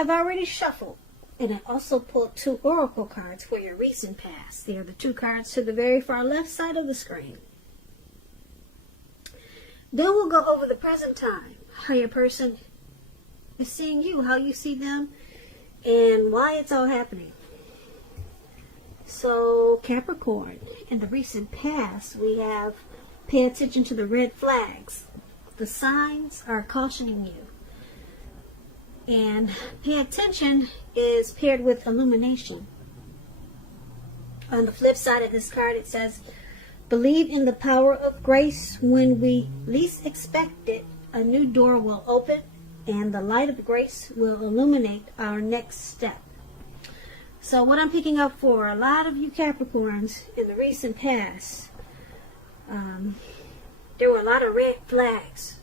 I've already shuffled, and I also pulled 2 oracle cards for your recent past. They are the 2 cards to the very far left side of the screen. Then we'll go over the present time, how your person is seeing you, how you see them, and why it's all happening. So, Capricorn, in the recent past, we have pay attention to the red flags. The signs are cautioning you. And pay attention is paired with illumination. On the flip side of this card, it says, believe in the power of grace. When we least expect it, a new door will open and the light of grace will illuminate our next step. So what I'm picking up for a lot of you Capricorns in the recent past, there were a lot of red flags,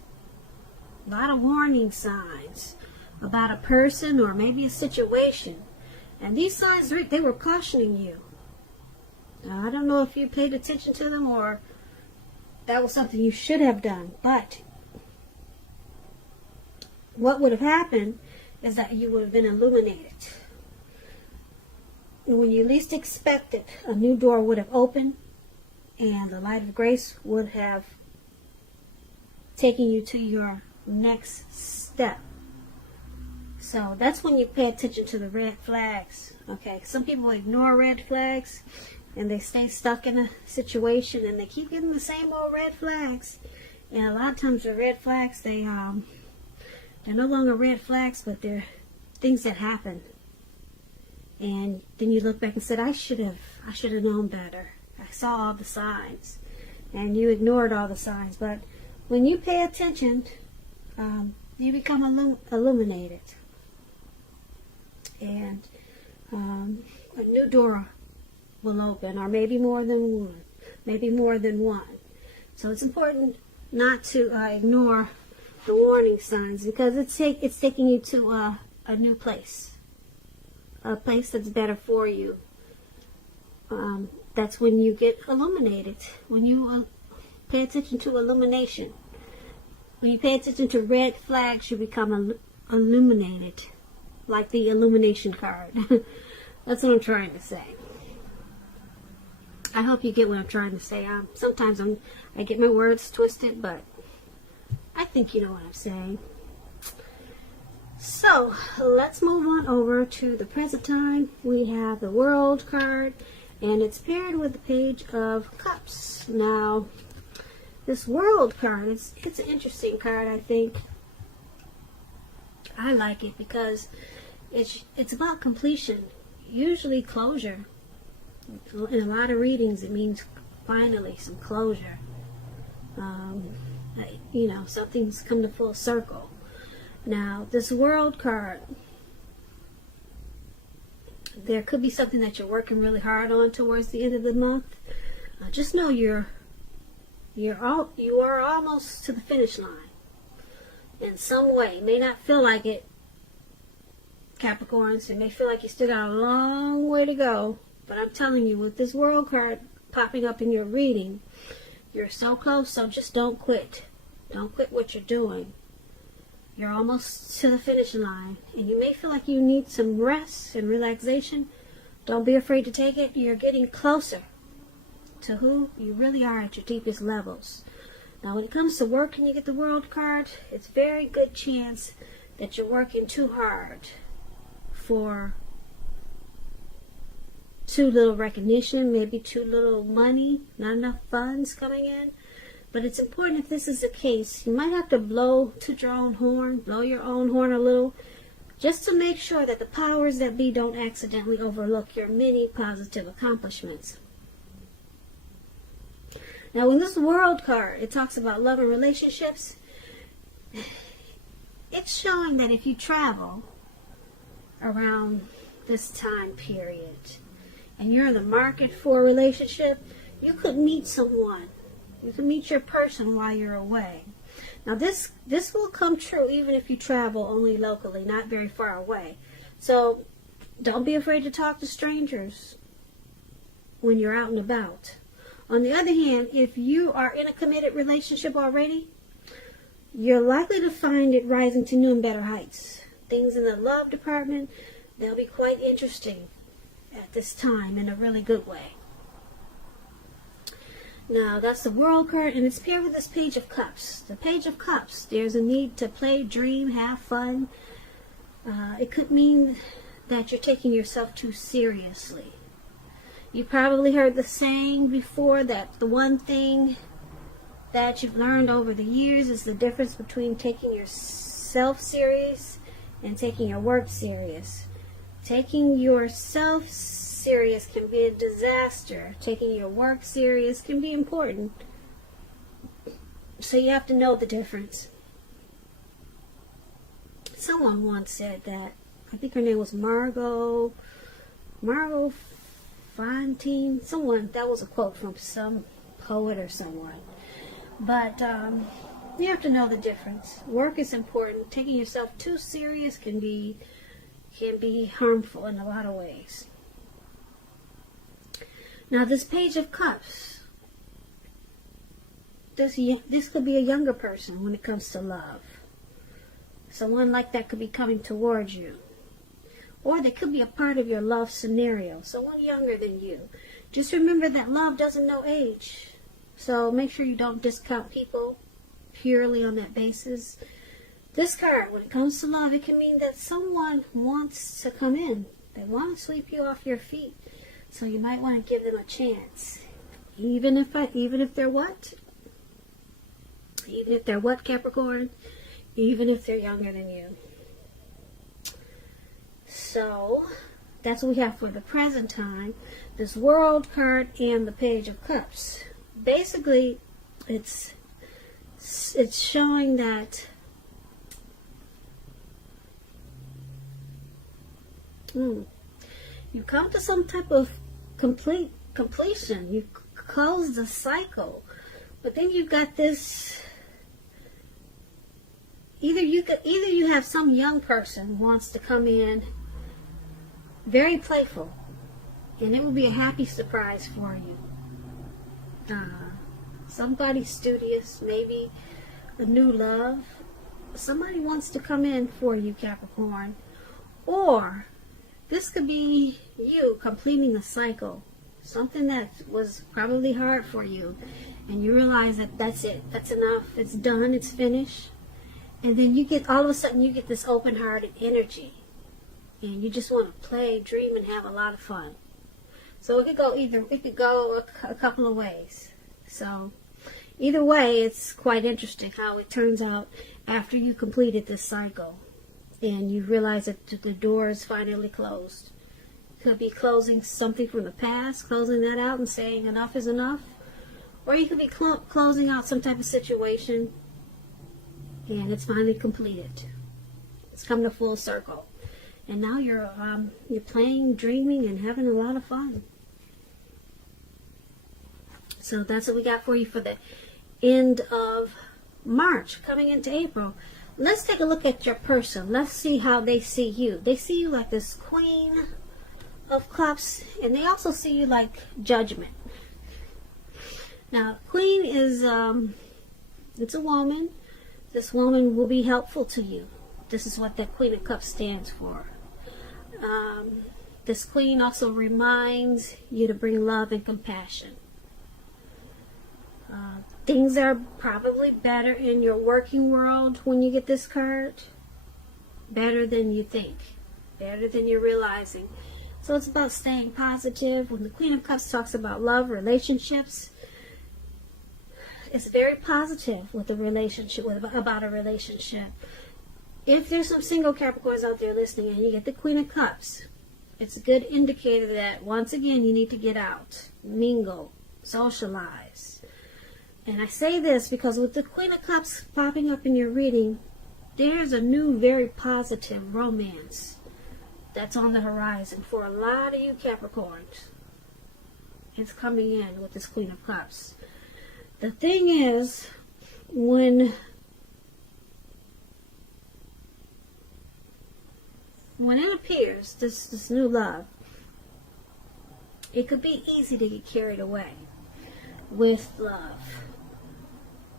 a lot of warning signs about a person or maybe a situation. And these signs, they were cautioning you. Now, I don't know if you paid attention to them or that was something you should have done. But what would have happened is that you would have been illuminated. And when you least expect it, a new door would have opened and the light of grace would have taken you to your next step. So that's when you pay attention to the red flags. Okay, some people ignore red flags and they stay stuck in a situation and they keep getting the same old red flags. And a lot of times the red flags, they're no longer red flags, but they're things that happen. And then you look back and said, I should have known better. I saw all the signs. And you ignored all the signs. But when you pay attention, you become illuminated. And a new door will open, or maybe more than one. Maybe more than one. So it's important not to ignore the warning signs, because it's taking you to a new place. A place that's better for you. That's when you get illuminated. When you pay attention to illumination. When you pay attention to red flags, you become illuminated. Like the illumination card. That's what I'm trying to say. I hope you get what I'm trying to say. Sometimes I get my words twisted, but I think you know what I'm saying. So, let's move on over to the present time. We have the World card, and it's paired with the Page of Cups. Now, this World card, it's an interesting card, I think. I like it because it's about completion, usually closure. In a lot of readings, it means finally some closure. Something's come to full circle. Now, this World card, there could be something that you're working really hard on towards the end of the month. Just know you are almost to the finish line in some way. It may not feel like it, Capricorns. It may feel like you still got a long way to go. But I'm telling you, with this World card popping up in your reading, you're so close, so just don't quit. Don't quit what you're doing. You're almost to the finish line, and you may feel like you need some rest and relaxation. Don't be afraid to take it. You're getting closer to who you really are at your deepest levels. Now, when it comes to work and you get the World card, it's a very good chance that you're working too hard for too little recognition, maybe too little money, not enough funds coming in. But it's important, if this is the case, you might have to blow your own horn a little, just to make sure that the powers that be don't accidentally overlook your many positive accomplishments. Now, in this World card, it talks about love and relationships. It's showing that if you travel around this time period and you're in the market for a relationship, you could meet someone. You can meet your person while you're away. Now, this will come true even if you travel only locally, not very far away. So, don't be afraid to talk to strangers when you're out and about. On the other hand, if you are in a committed relationship already, you're likely to find it rising to new and better heights. things in the love department, they'll be quite interesting at this time in a really good way. Now, that's the World card, and it's paired with this Page of Cups. The Page of Cups, there's a need to play, dream, have fun. It could mean that you're taking yourself too seriously. You probably heard the saying before that the one thing that you've learned over the years is the difference between taking yourself serious and taking your work serious. Taking yourself serious can be a disaster. Taking your work serious can be important. So you have to know the difference. Someone once said that, I think her name was Margot Fontaine. Someone, that was a quote from some poet or someone. But you have to know the difference. Work is important. Taking yourself too serious can be harmful in a lot of ways. Now, this Page of Cups, this could be a younger person when it comes to love. Someone like that could be coming towards you. Or they could be a part of your love scenario, someone younger than you. Just remember that love doesn't know age. So make sure you don't discount people purely on that basis. This card, when it comes to love, it can mean that someone wants to come in. They want to sweep you off your feet. So you might want to give them a chance. Even if they're what? Even if they're what, Capricorn? Even if they're younger than you. So, that's what we have for the present time. This World card and the Page of Cups. Basically, it's showing that you come to some type of completion. You close the cycle. But then you've got this, either you have some young person wants to come in very playful, and it will be a happy surprise for you. Somebody studious, maybe a new love. Somebody wants to come in for you, Capricorn. Or this could be you completing a cycle. Something that was probably hard for you. And you realize that that's it. That's enough. It's done. It's finished. And then you get, all of a sudden, you get this open-hearted energy. And you just want to play, dream, and have a lot of fun. So it could go a couple of ways. So either way, it's quite interesting how it turns out after you completed this cycle. And you realize that the door is finally closed. Could be closing something from the past, closing that out and saying enough is enough. Or you could be closing out some type of situation and it's finally completed. It's come to full circle. And now you're playing, dreaming, and having a lot of fun. So that's what we got for you for the end of March, coming into April. Let's take a look at your person. Let's see how they see you. They see you like this Queen of Cups, and they also see you like Judgment. Now, Queen is, it's a woman. This woman will be helpful to you. This is what that Queen of Cups stands for. This Queen also reminds you to bring love and compassion. Things are probably better in your working world when you get this card. Better than you think. Better than you're realizing. So it's about staying positive. When the Queen of Cups talks about love, relationships, it's very positive with a relationship, about a relationship. If there's some single Capricorns out there listening and you get the Queen of Cups, it's a good indicator that, once again, you need to get out, mingle, socialize. And I say this because with the Queen of Cups popping up in your reading, there's a new, very positive romance that's on the horizon for a lot of you Capricorns. It's coming in with this Queen of Cups. The thing is, when it appears, this new love, it could be easy to get carried away with love,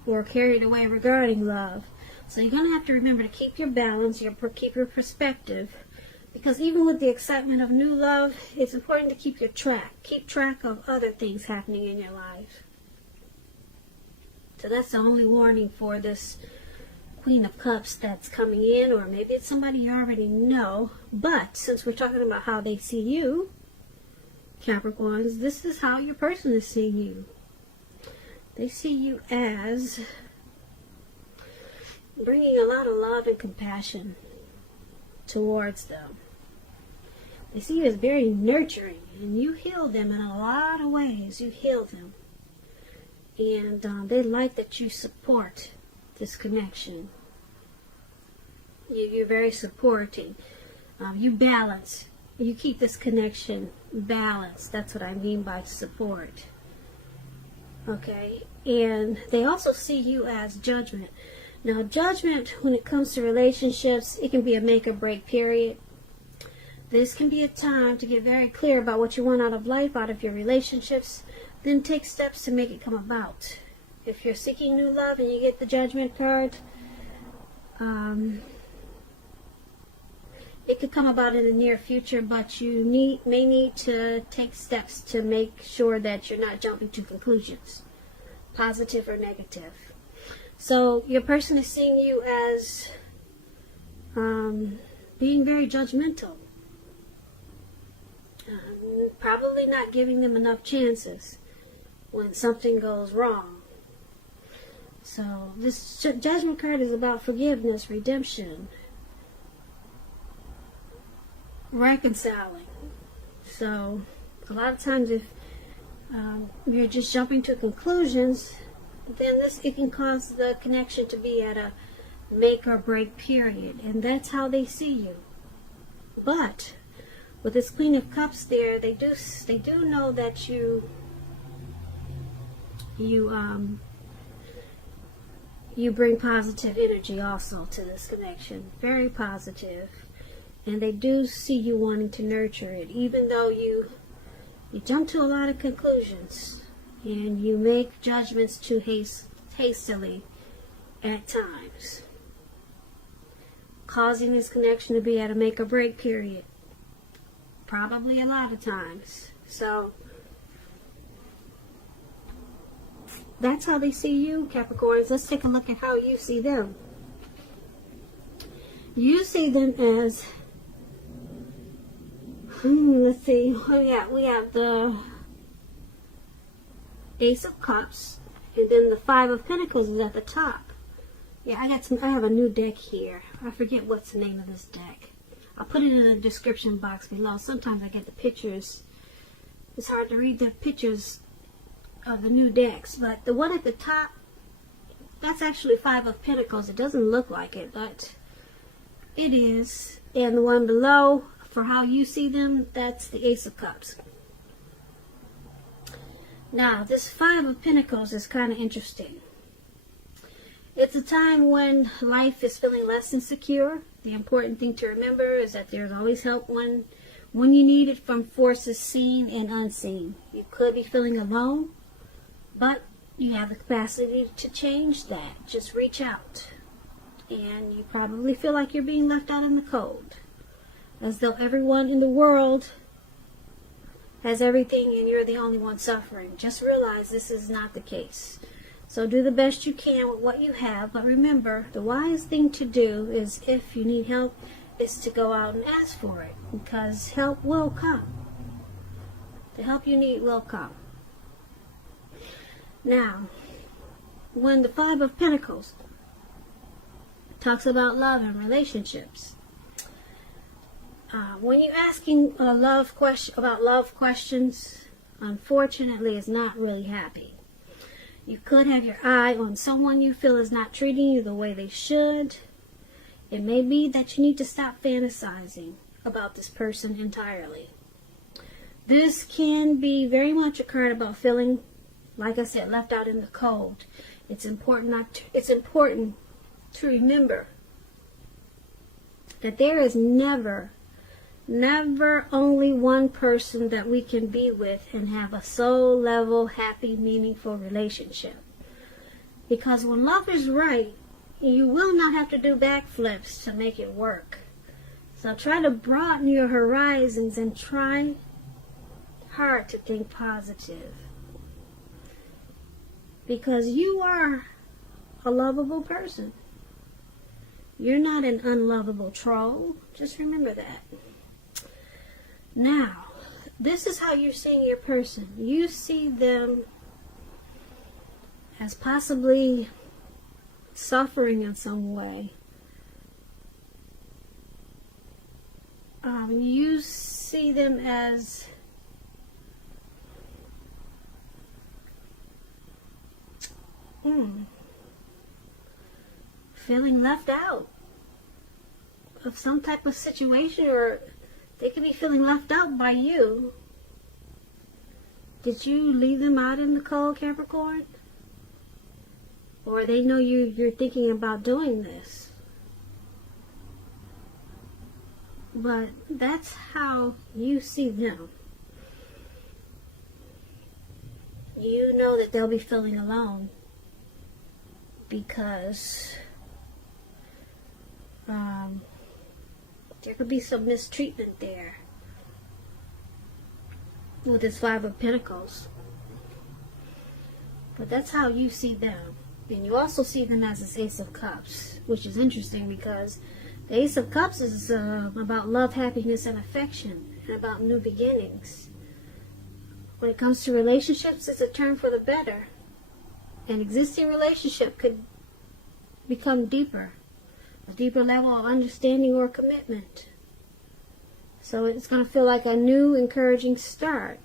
or carried away regarding love. So you're going to have to remember to keep your balance, keep your perspective. Because even with the excitement of new love, it's important to keep track of other things happening in your life. So that's the only warning for this Queen of Cups that's coming in, or maybe it's somebody you already know. But since we're talking about how they see you, Capricorns, this is how your person is seeing you. They see you as bringing a lot of love and compassion towards them. They see you as very nurturing, and you heal them in a lot of ways. You heal them. And they like that you support this connection. You're very supporting. You balance. You keep this connection balanced. That's what I mean by support. Okay? And they also see you as judgment. Now, judgment, when it comes to relationships, it can be a make or break period. This can be a time to get very clear about what you want out of life, out of your relationships. Then take steps to make it come about. If you're seeking new love and you get the Judgment card, it could come about in the near future, but you may need to take steps to make sure that you're not jumping to conclusions, positive or negative. So your person is seeing you as being very judgmental. Probably not giving them enough chances when something goes wrong. So this Judgment card is about forgiveness, redemption, reconciling. So a lot of times if you're just jumping to conclusions, then it can cause the connection to be at a make or break period, and that's how they see you. But with this Queen of Cups there, they do know that you bring positive energy also to this connection, very positive, and they do see you wanting to nurture it, even though you jump to a lot of conclusions and you make judgments too hastily at times, causing this connection to be at a make or break period, probably a lot of times. So that's how they see you, Capricorns. Let's take a look at how you see them. You see them as, let's see, we have the Ace of Cups, and then the Five of Pentacles is at the top. Yeah, I have a new deck here. I forget what's the name of this deck. I'll put it in the description box below. Sometimes I get the pictures. It's hard to read the pictures of the new decks, but the one at the top, that's actually Five of Pentacles. It doesn't look like it, but it is. And the one below, for how you see them, that's the Ace of Cups. Now, this Five of Pentacles is kind of interesting. It's a time when life is feeling less insecure. The important thing to remember is that there's always help when you need it from forces seen and unseen. You could be feeling alone, but you have the capacity to change that. Just reach out. And you probably feel like you're being left out in the cold, as though everyone in the world has everything and you're the only one suffering. Just realize this is not the case. So do the best you can with what you have, but remember, the wise thing to do is, if you need help, is to go out and ask for it, because help will come. The help you need will come. Now, when the Five of Pentacles talks about love and relationships, when you're asking about love questions, unfortunately, it's not really happy. You could have your eye on someone you feel is not treating you the way they should. It may be that you need to stop fantasizing about this person entirely. This can be very much a card about feeling, like I said, left out in the cold. It's important to remember that there is never only one person that we can be with and have a soul level, happy, meaningful relationship. Because when love is right, you will not have to do backflips to make it work. So try to broaden your horizons and try hard to think positive. Because you are a lovable person. You're not an unlovable troll. Just remember that. Now, this is how you're seeing your person. You see them as possibly suffering in some way. You see them as feeling left out of some type of situation, or they could be feeling left out by you. Did you leave them out in the cold, Capricorn? Or they know you're thinking about doing this. But that's how you see them. You know that they'll be feeling alone because there could be some mistreatment there with this Five of Pentacles. But that's how you see them. And you also see them as this Ace of Cups, which is interesting because the Ace of Cups is about love, happiness, and affection, and about new beginnings. When it comes to relationships, it's a turn for the better. An existing relationship could become deeper, a deeper level of understanding or commitment. So it's going to feel like a new, encouraging start.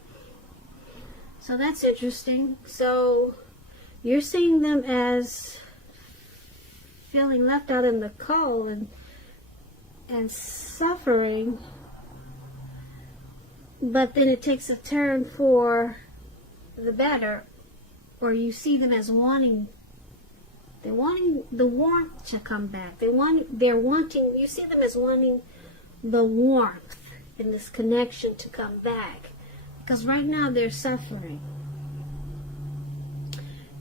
So that's interesting. So you're seeing them as feeling left out in the cold and suffering, but then it takes a turn for the better, or you see them as wanting the warmth to come back. You see them as wanting the warmth in this connection to come back, because right now they're suffering.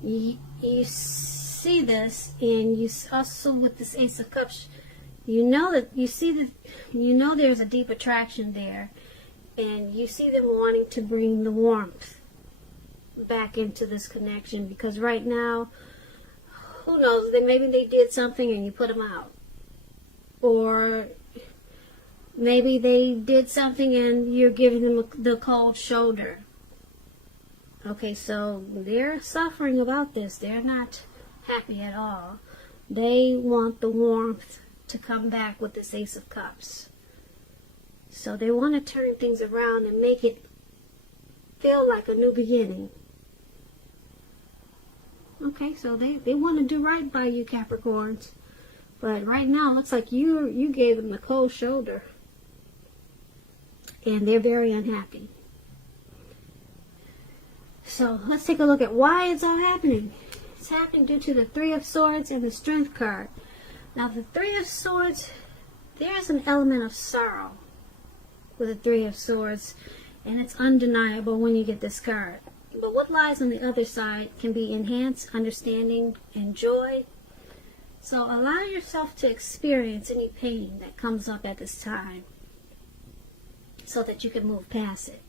You see this, and you also with this Ace of Cups, you know there's a deep attraction there, and you see them wanting to bring the warmth back into this connection, because right now, who knows, maybe they did something and you put them out, or maybe they did something and you're giving them the cold shoulder. Okay, so they're suffering about this. They're not happy at all. They want the warmth to come back with this Ace of Cups. So they want to turn things around and make it feel like a new beginning. Okay, so they want to do right by you, Capricorns. But right now, it looks like you gave them the cold shoulder. And they're very unhappy. So let's take a look at why it's all happening. It's happening due to the Three of Swords and the Strength card. Now the Three of Swords, there's an element of sorrow with the Three of Swords, and it's undeniable when you get this card. But what lies on the other side can be enhanced understanding and joy. So allow yourself to experience any pain that comes up at this time so that you can move past it.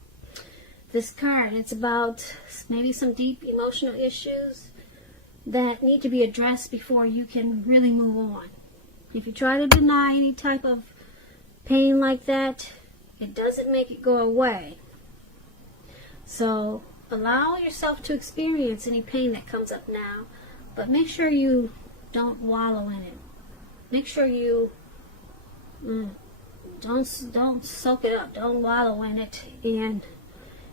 This card, it's about maybe some deep emotional issues that need to be addressed before you can really move on. If you try to deny any type of pain like that, it doesn't make it go away. So allow yourself to experience any pain that comes up now, but make sure you don't wallow in it. Make sure you don't soak it up. Don't wallow in it, and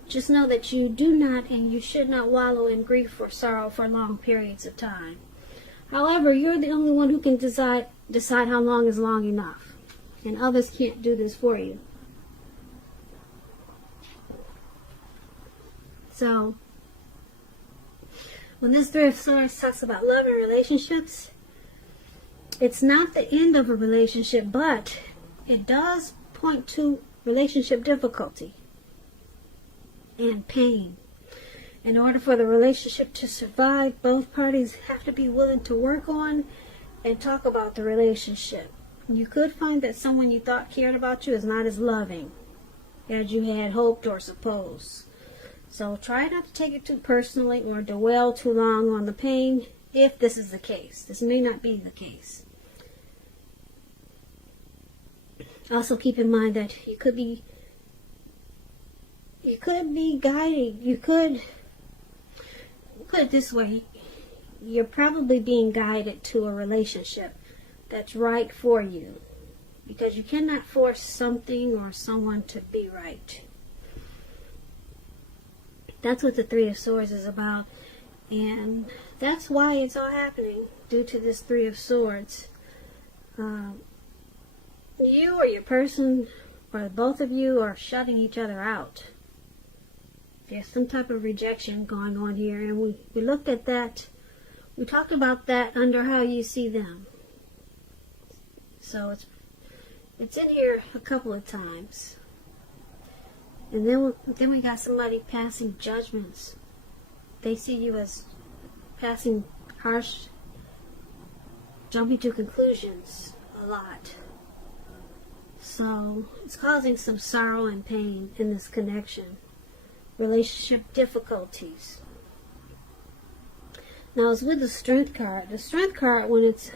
just know that you do not and you should not wallow in grief or sorrow for long periods of time. However, you're the only one who can decide how long is long enough, and others can't do this for you. So, when this Three of Swords talks about love and relationships, it's not the end of a relationship, but it does point to relationship difficulty and pain. In order for the relationship to survive, both parties have to be willing to work on and talk about the relationship. You could find that someone you thought cared about you is not as loving as you had hoped or supposed. So try not to take it too personally or dwell too long on the pain if this is the case. This may not be the case. Also keep in mind that you could be guiding. You could put it this way. You're probably being guided to a relationship that's right for you, because you cannot force something or someone to be right. That's what the Three of Swords is about, and that's why it's all happening, due to this Three of Swords. You or your person, or both of you, are shutting each other out. There's some type of rejection going on here, and we looked at that. We talked about that under how you see them. So it's in here a couple of times. And then we got somebody passing judgments. They see you as passing harsh, jumping to conclusions a lot. So it's causing some sorrow and pain in this connection. Relationship difficulties. Now it's with the Strength card. The Strength card, when it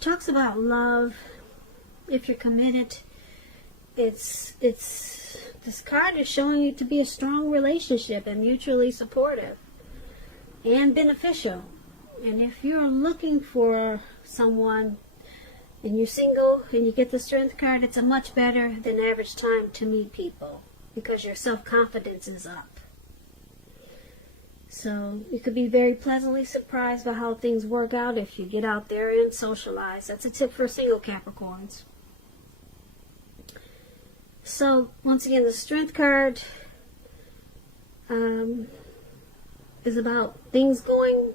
talks about love, if you're committed, this card is showing you to be a strong relationship and mutually supportive and beneficial. And if you're looking for someone and you're single and you get the Strength card, it's a much better than average time to meet people, because your self-confidence is up. So you could be very pleasantly surprised by how things work out if you get out there and socialize. That's a tip for single Capricorns. So once again, the Strength card is about things going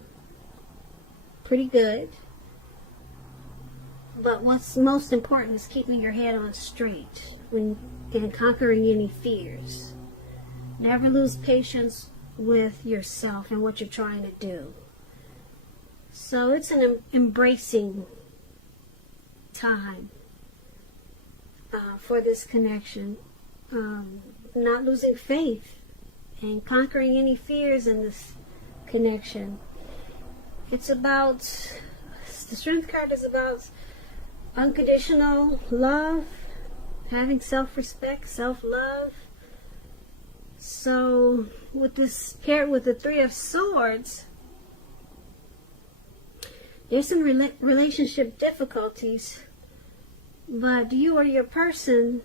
pretty good. But what's most important is keeping your head on straight and conquering any fears. Never lose patience with yourself and what you're trying to do. So it's an embracing time for this connection. Not losing faith and conquering any fears in this connection. It's about, the Strength card is about unconditional love, having self-respect, self-love. So with this paired with the Three of Swords, there's some relationship difficulties, but you or your person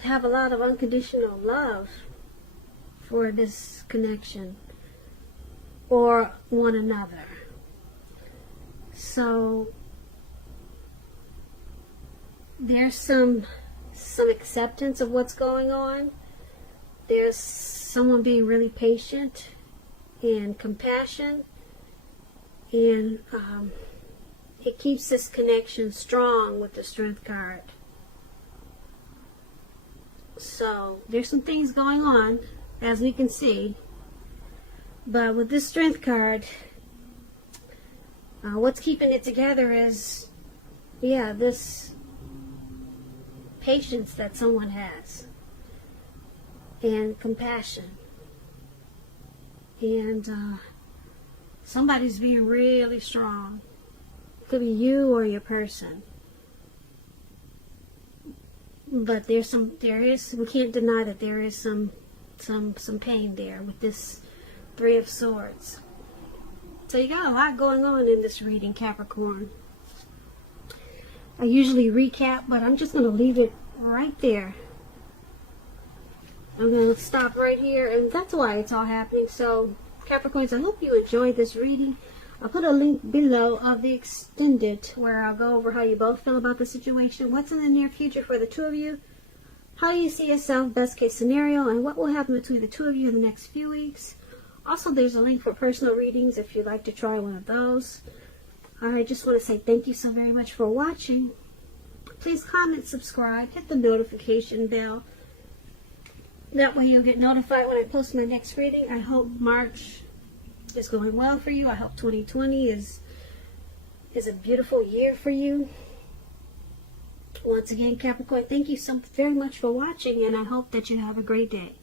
have a lot of unconditional love for this connection or one another. So there's some acceptance of what's going on. There's someone being really patient and compassion, and it keeps this connection strong with the Strength card. So there's some things going on, as we can see, but with this Strength card, what's keeping it together is, this patience that someone has, and compassion, and somebody's being really strong. It could be you or your person, but we can't deny that there is some pain there with this Three of Swords. So you got a lot going on in this reading, Capricorn. I usually recap, but I'm just going to leave it right there. I'm going to stop right here, and that's why it's all happening. So, Capricorns, I hope you enjoyed this reading. I'll put a link below of the extended where I'll go over how you both feel about the situation, what's in the near future for the two of you, how you see yourself, best case scenario, and what will happen between the two of you in the next few weeks. Also, there's a link for personal readings if you'd like to try one of those. I just want to say thank you so very much for watching. Please comment, subscribe, hit the notification bell. That way you'll get notified when I post my next reading. I hope March is going well for you. I hope 2020 is a beautiful year for you. Once again, Capricorn, thank you so very much for watching, and I hope that you have a great day.